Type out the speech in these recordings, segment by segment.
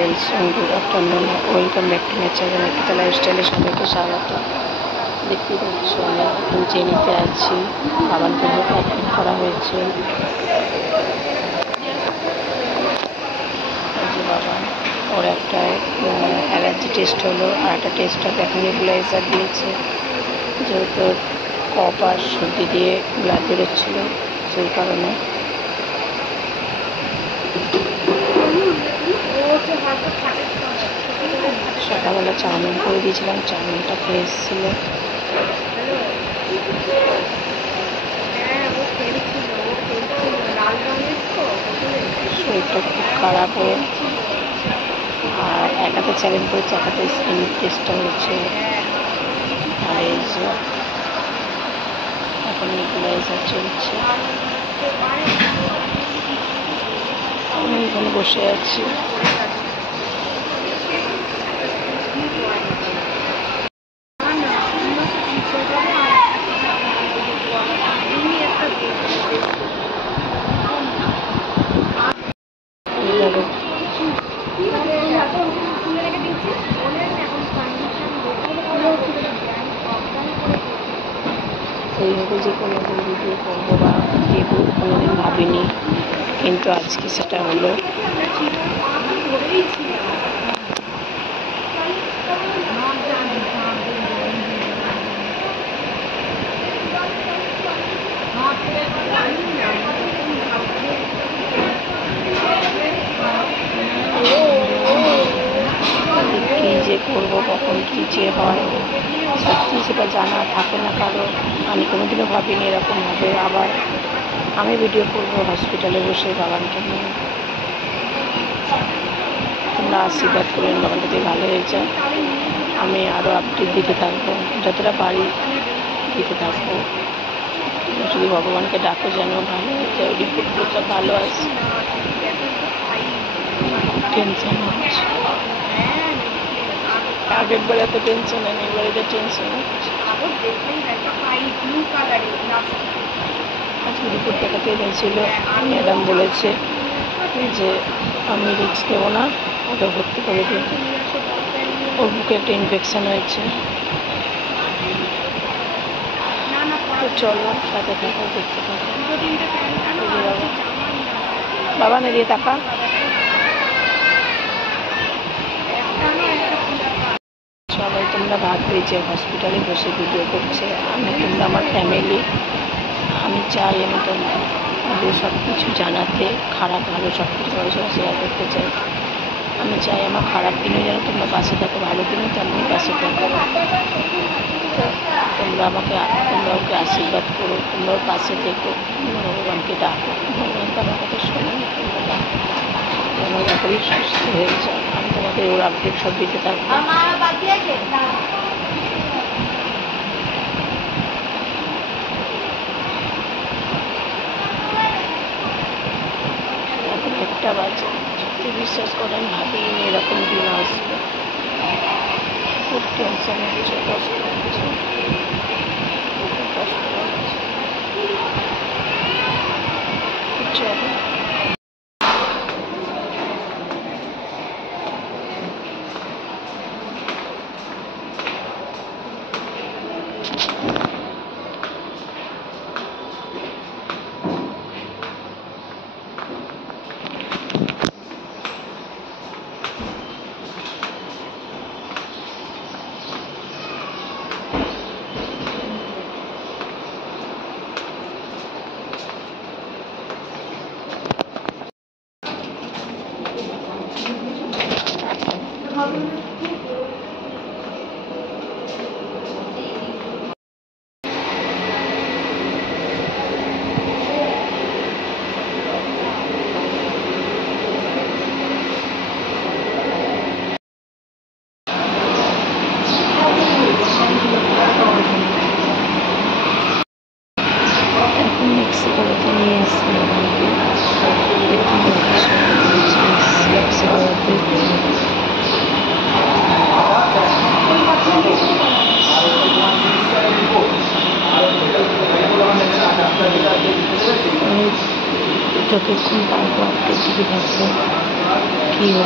Details good afternoon, welcome back to my channel Arpita লাইফস্টাইলে সবাইকে স্বাগত। দেখতে পাচ্ছ আমি এখন জেনিতে আছি, বাবানকে অ্যাডমিট করা হয়েছে। যে বাবা ওর একটা অ্যালার্জি টেস্ট হলো, আর একটা টেস্ট হবে, এখন নেবুলাইজার দিয়েছে, যেহেতু কফ আর সর্দি দিয়ে ব্লাড বেরোচ্ছিল সেই কারণে। সকালবেলা চাউমিন করে দিয়েছিলাম, চাউমিনটা খেয়ে এসেছিল। শরীরটা খুব খারাপ ওর, আর একাতে চ্যালেঞ্জ করেছে, একাতে স্কিন টেস্টটা হয়েছে। আর এই যে এখন নেবুলাইজার চলছে, আমি এখানে বসে আছি। এইভাবে যে কোনোদিন ভিডিও করবো বা দেবো কোনোদিন ভাবিনি, কিন্তু আজকে সেটা হলো। কী যে করবো, কখন কী যে হয় সত্যি সেটা জানা থাকে না কারো। আমি কোনোদিনও ভাবিনি এরকম হবে। আবার আমি ভিডিও করবো হসপিটালে বসে বাবানকে নিয়ে। তোমরা আশীর্বাদ করলেন বাবানটা দিয়ে ভালো হয়ে যায়। আমি আরও আপডেট দিতে থাকবো, যতটা পারি দিতে থাকবো। যদি ভগবানকে ডাকো যেন ভালো হয়ে যায়, রিপোর্টগুলো সব ভালো আসে। টেনশন হচ্ছে, আগের বার এত টেনশন নেই, এবার এটা টেনশন হচ্ছে। আজকে রিপোর্ট দেখাতে এনেছিল, ম্যাডাম বলেছে যে আমি রিস্ক দেবো না, ওকে ভর্তি করে দিন, ওর বুকে একটা ইনফেকশান হয়েছে। তো চলো সাথে থাকো, দেখতে থাকো। বাবা না দিয়ে তাকা। সবাই তোমরা ভাববে যে হসপিটালে বসে ভিডিও করছে, তোমরা আমার ফ্যামিলি। আমি চাই আমি তোমাদের সব কিছু জানাতে, খারাপ ভালো সব কিছু সবার সাথে শেয়ার করতে চাই। আমি চাই আমার খারাপ দিনে যেন তোমরা পাশে থাকো, ভালো দিনে তেমনি পাশে থাকো। তোমরা ওকে আশীর্বাদ করো, তোমরা ওর পাশে থেকো, তোমরা ভগবানকে ডাকো, ভগবানকে আমার কথা শোনো, তোমরা ডাকো আমার ব্যাপারে সুস্থ হয়ে যায়। আমি তোমাদের ওর আপডেট সব দিতে থাকবো। এখন 1টা বাজে, সত্যি বিশ্বাস করেন ভাবিনি এরকম দিন আসবে। খুব টেনশন হচ্ছে, কষ্ট হচ্ছে, খুব কষ্ট হচ্ছে। চলো মেক্সিকোতে নিয়ে এসেছি আমাকে, দেখতে পাচ্ছি মেক্সিকোতে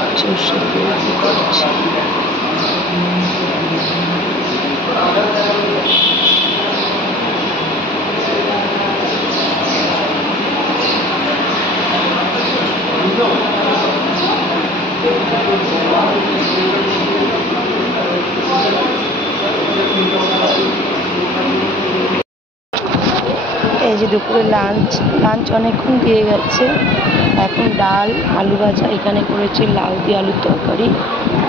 হচ্ছে, ওর সাথে করছে। এই যে দুপুরে লাঞ্চ অনেকক্ষণ দিয়ে গেছে। এখন ডাল, আলু ভাজা এখানে করেছি, লাউ দিয়ে আলুর তরকারি,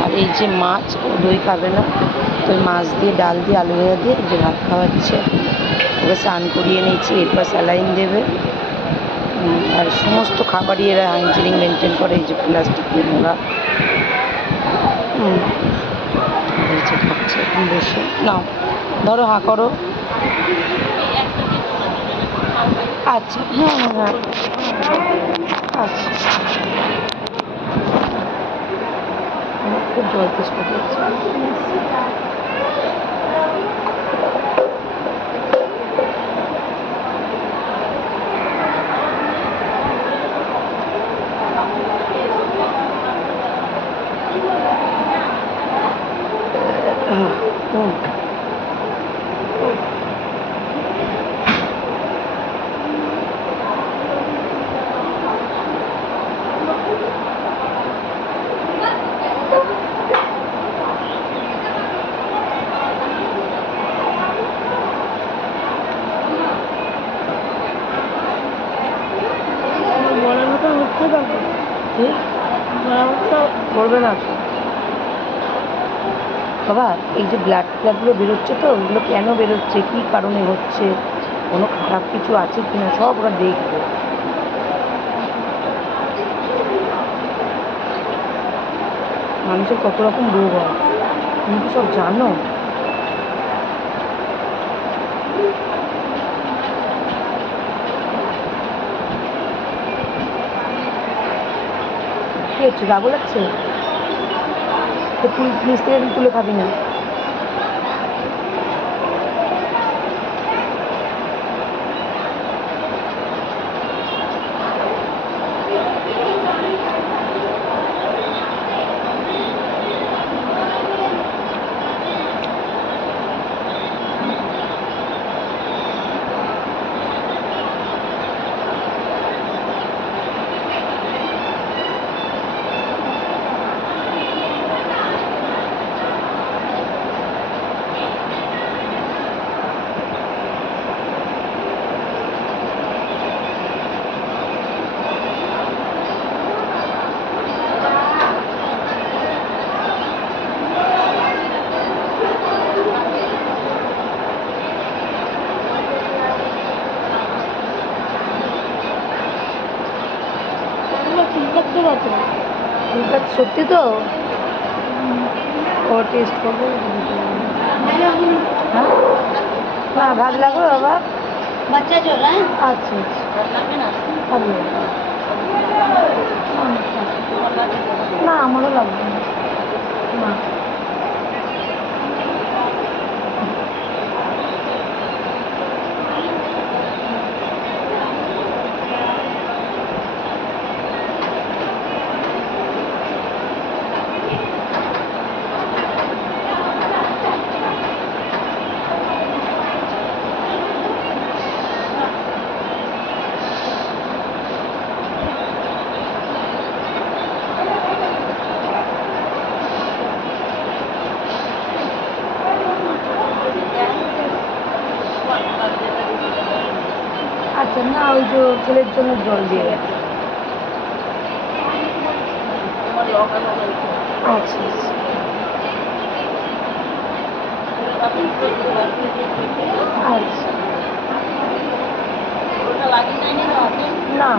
আর এই যে মাছ, ও দই খাবে না, তো মাছ দিয়ে ডাল দিয়ে আলু ভাজা দিয়ে যে ভাত খাওয়াচ্ছে। ওকে স্নান করিয়ে নিয়েছি, এরপর স্যালাইন দেবে। আর সমস্ত খাবারই এরা হাইজিনিক মেনটেন করে। এই যে প্লাস্টিক দিয়ে মোড়া। খাচ্ছে এখন বসে। নাও ধরো, হাঁ করো। আচ্ছা, হ্যাঁ হ্যাঁ হ্যাঁ, আচ্ছা। খুব জল চেষ্টা করছি। বলবে না বাবা, এই যে ব্লাডগুলো বেরোচ্ছে, তো ওগুলো কেন বেরোচ্ছে, কী কারণে হচ্ছে, কোনো খারাপ কিছু আছে কিনা সব ওরা দেখবে। মানুষের কত রকম রোগ হয়, তুমি কি সব জানো? কি হচ্ছে, গা গোলাচ্ছে? তো তুই নিচ থেকে তুলে খাবি না? সত্যি তো? ও টেস্ট করবো। হ্যাঁ, না ভাত লাগবে বাবা, বাচ্চা চল। আচ্ছা আচ্ছা, না আমারও লাগবে না। আচ্ছা, না ওই যে ছেলের জন্য জল দিয়ে গেছে। আচ্ছা আচ্ছা, না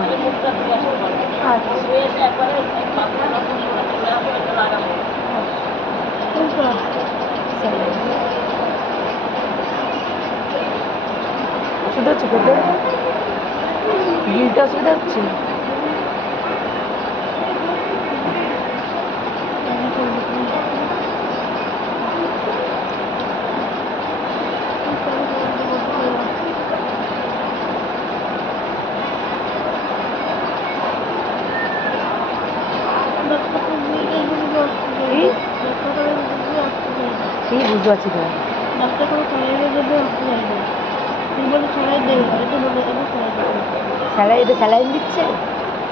অসুবিধা হচ্ছে খেতে, গিলতে অসুবিধা হচ্ছে। কি বুঝতে পারছি না। ডাক্তার কোনো স্যালাইনের জন্য আসতে যায় না, তুমি বলে স্যালাইন দেবে, এটা বলে দেবে স্যালাইন দেবে। এটা স্যালাইন দিচ্ছে,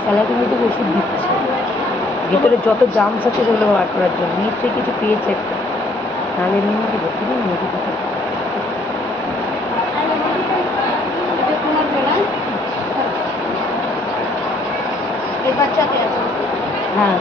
স্যালাইনের মধ্যে ওষুধ দিচ্ছে, ভিতরে যত জামস আছে সেগুলো বার করার জন্য নিশ্চয়ই কিছু পেয়েছে একটা, নাহলে এমনি দিব তুমি নিয়ে দিতে পারো। বাচ্চাতে আছে হ্যাঁ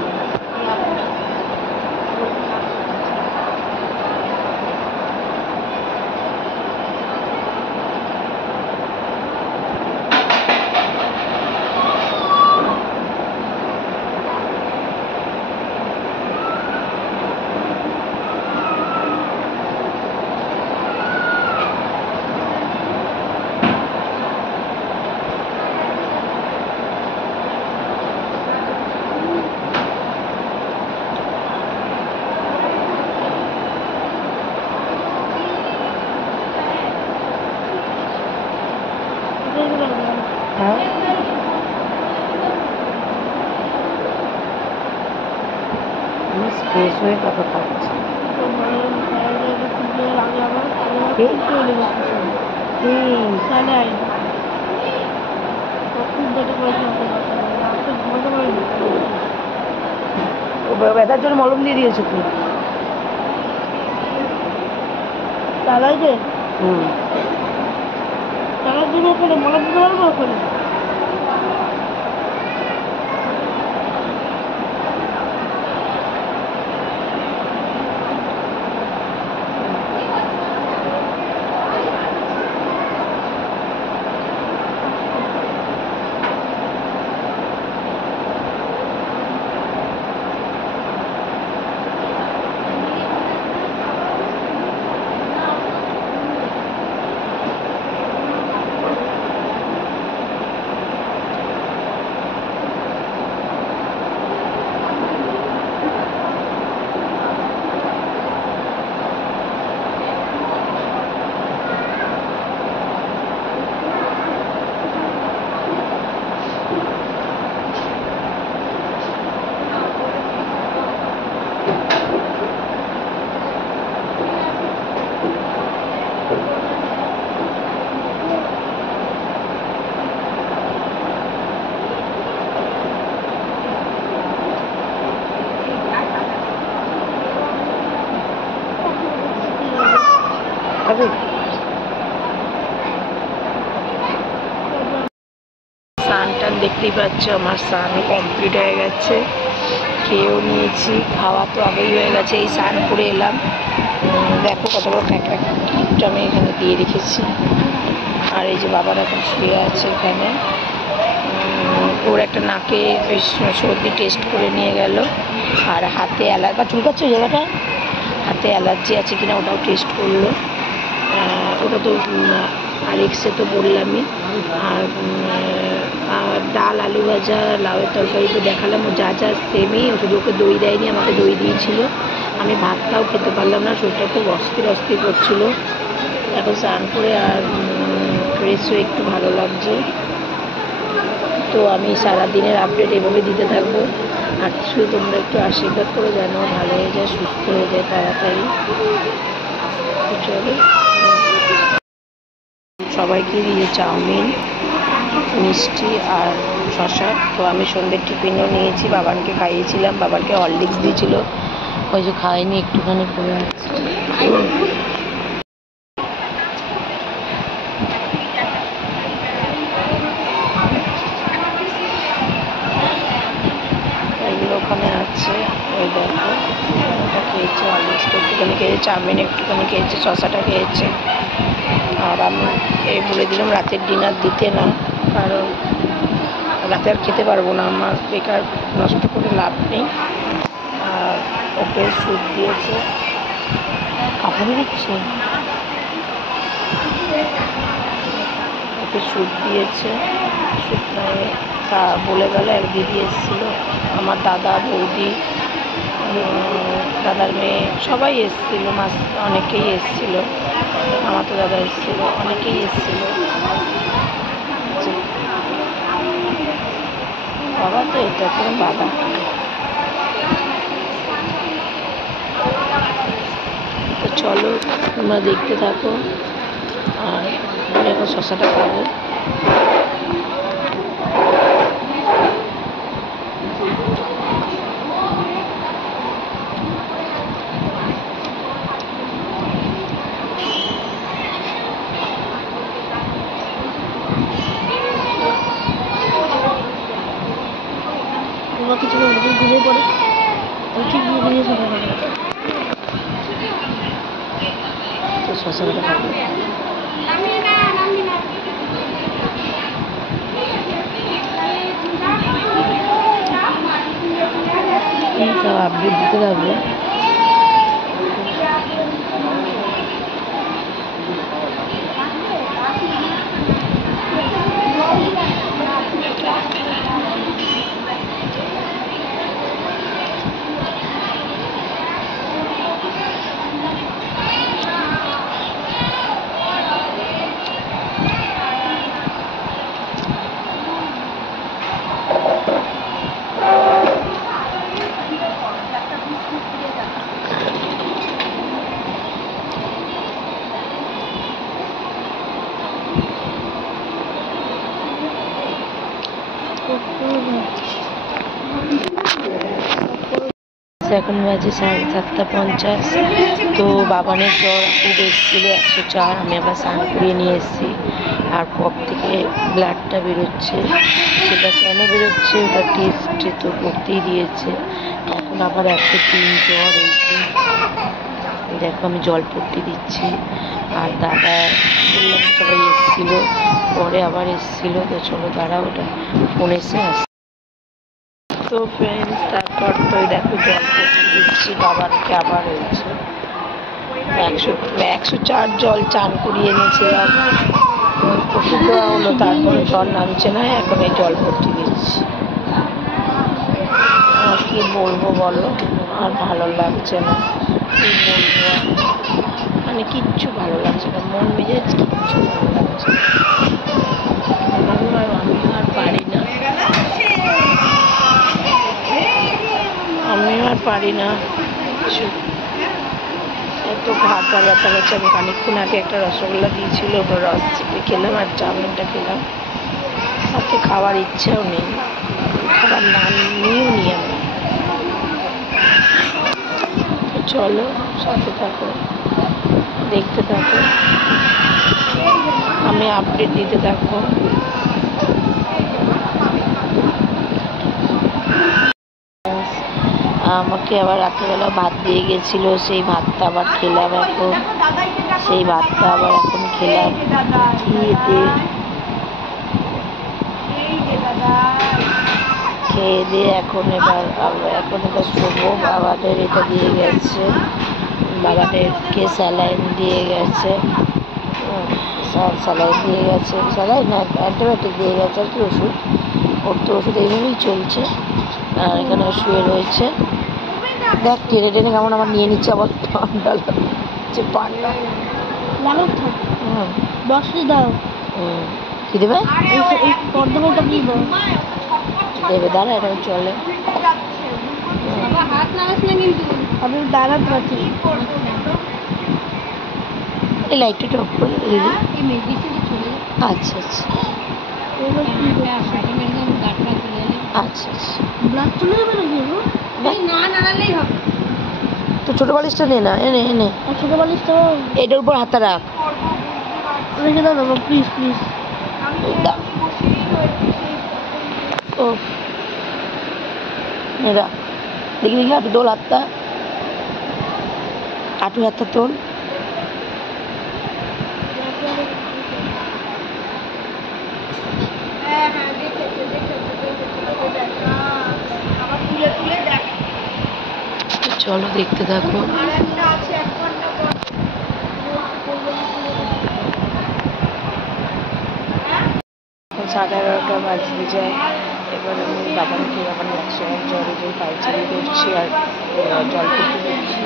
হ্যাঁ আমি স্ট্রেস হয়ে কথা খাচ্ছি। ব্যথার জন্য মলম দিয়ে দিয়েছো কি? চালাইছে হুম চালার জন্য ওখানে মলম দিতে পারবো ওখানে। খাবে? স্নানটা দেখতেই পাচ্ছ, আমার স্নান কমপ্লিট হয়ে গেছে, খেয়েও নিয়েছি, খাওয়া তো আগেই হয়ে গেছে। এই স্নান করে এলাম, দেখো কত বড় প্যাকেট আমি এখানে দিয়ে রেখেছি। আর এই যে বাবার এখন শুয়ে আছে এখানে, ওর একটা নাকে বেশ সর্দি টেস্ট করে নিয়ে গেল, আর হাতে অ্যালার্জি, চুলকাচ্ছে জায়গাটা, হাতে অ্যালার্জি আছে কিনা ওটাও টেস্ট করলো। ওটা তো আরেক্সে তো বললামই। আর ডাল, আলু ভাজা, লাউয়ের তরকারি তো দেখালাম, ও যা যা সেমই, শুধু ওকে দই দেয়নি, আমাকে দই দিয়েছিল। আমি ভাতটাও খেতে পারলাম না, শরীরটা খুব অস্থির অস্থির করছিলো। এখন স্নান করে আর ফ্রেশ হয়ে একটু ভালো লাগছে। তো আমি সারাদিনের আপডেট এভাবে দিতে থাকবো, আর শুধু তোমরা একটু আশীর্বাদ করে যেন ভালো হয়ে যায়, সুস্থ হয়ে যায় তাড়াতাড়ি। চলো, সবাইকে দিয়ে চাউমিন, মিষ্টি আর শশা। তো আমি সন্ধ্যের টিফিনও নিয়েছি, বাবানকে খাইয়েছিলাম, বাবানকে হরলিক্স দিয়েছিল, ওই যে খাইনি, একটুখানি পড়ে আছে। এগুলো ওখানে আছে, ওই দেখো, ওটা খেয়েছে, হরলিক্সটা একটুখানি খেয়েছে, চাউমিন একটুখানি খেয়েছে, শশাটা খেয়েছে। আর আমি এই বলে দিলাম রাতের ডিনার দিতে না, কারণ রাতে আর খেতে পারবো না, আমার বেকার নষ্ট করে লাভ নেই। আর ওকে স্যুপ দিয়েছে, কাপড়ে দিচ্ছে, ওকে স্যুপ দিয়েছে। স্যুপ তা বলে গেল, এক দিদি এসেছিলো, আমার দাদা, বৌদি, দাদার মেয়ে, সবাই এসেছিলো, মাস অনেকেই এসেছিলো, আমার তো দাদা এসেছিলো, অনেকেই এসেছিলো। বাবা তো এটা তো বাবা, তো চলো তোমরা দেখতে থাকো। আর আমি এখন শশাটা খাবো। কিছু ঘুরে পড়ে ঠিক ঘুরিয়ে তো শশাটা খাবো। আপডেট দিতে থাকবো। এখন বাজে 7:50। তো বাবানের জ্বর খুব এসেছিলো 104। আমি আবার স্নান করিয়ে নিয়ে এসেছি। আর পপ থেকে ব্লাডটা বেরোচ্ছে, সেটা কেন বেরোচ্ছে ওটা টেস্ট তো করতেই দিয়েছে। এখন আবার 103 জ্বর হয়েছে। দেখো আমি জলপট্টি দিচ্ছি। আর দাদা বললাম সবাই এসেছিলো, পরে আবার এসেছিলো। তো চলো দাঁড়াও, ওটা ফোন এসে আসছে। তো ফ্রেন্ডস তারপর তো দেখো জলপট্টি দিচ্ছি। বাবারকে আবার হয়েছে 104 জল চান করিয়ে এনেছিলাম, ওষুধ দেওয়া হলো, তারপরে জ্বর নামছে না। এখন এই জলপট্টি দিচ্ছি। আর কি বলবো বলো, আর ভালো লাগছে না। কি বলবো, মানে কিচ্ছু ভালো লাগছে না, মন মেজাজ কিচ্ছু ভালো লাগছে না। আমি আর পারি না, আমিও আর পারি না কিছু। এত ঘাটা ব্যথা গেছে। আমি খানিকক্ষণ আগে একটা রসগোল্লা দিয়েছিল, রস চেপে খেলাম আর চাউমিনটা খেলাম। তাতে খাওয়ার ইচ্ছাও নেই, খাবার না নিয়েও নি আমি। তো চলো সাথে থাকো, দেখতে থাকো, আমি আপডেট দিতে থাকবো। আমাকে আবার রাত্রেবেলা ভাত দিয়ে গেছিলো, সেই ভাতটা আবার খেলাম। এখন সেই ভাতটা আবার এখন খেলাম। খেয়ে দিয়ে এখন এবার শোবো। বাবাদের এটা দিয়ে গেছে, বাবাদেরকে স্যালাইন দিয়ে গেছে, স্যালাইন দিয়ে গেছে, স্যালাইন না অ্যান্টিবায়োটিক দিয়ে গেছে আর কি ওষুধ। ওর তো ওষুধ এইভাবেই চলছে। আর এখানে শুয়ে রয়েছে। দেখ টেনে টেনে কেমন আমার নিয়ে নিচ্ছে, আবার ঠান্ডা লাগছে পান্ডা। দাও কি দেবে? দেবে, দাঁড়া এটা চলে। আমি দাঁড়াতে পারছি। এই লাইটটা অফ করে দিদি। আচ্ছা আচ্ছা আচ্ছা আচ্ছা। ব্লাড চলে যাবে না, নাড়ালেই হবে। তো ছোটো বালিশটা নে না, এনে এনে ছোটো বালিশটা এটার উপর হাতটা রাখ। রেখে দাও বাবা, প্লিজ প্লিজ। ও রাখ, দেখি দেখি হাঁটু তোল, হাতটা হাঁটুর হাতটা তোল। চলো দেখতে থাকো। 11:30 বাজতে যায়। এবার আমি বাবাকে আবার 101 জ্বরে যে পাইচারি করছি আর জলপট্টি দিচ্ছি।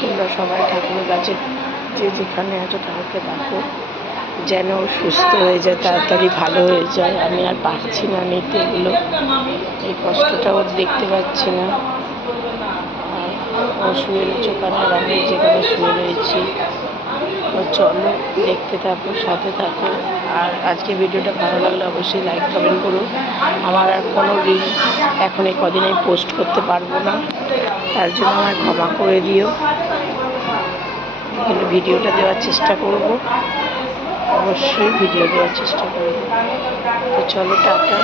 তোমরা সবাই ঠাকুরের কাছে যে যেখানে আছো ঠাকুরকে ডাকো। যেন সুস্থ হয়ে যায়, তাড়াতাড়ি ভালো হয়ে যায়। আমি আর পারছি না নিতে এগুলো, এই কষ্টটা ওর দেখতে পাচ্ছি না। ও শুয়ে রয়েছে ওখানে আর আমি যেখানে শুয়ে রয়েছি। তো চলো দেখতে থাকো, সাথে থাকো। আর আজকে ভিডিওটা ভালো লাগলে অবশ্যই লাইক কমেন্ট করো। আমার আর কোনো রিলস এখন এই কদিন আমি পোস্ট করতে পারবো না, তার জন্য আমায় ক্ষমা করে দিও। কিন্তু ভিডিওটা দেওয়ার চেষ্টা করব, অবশ্যই ভিডিও দেওয়ার চেষ্টা করব। তো চলো টাটা।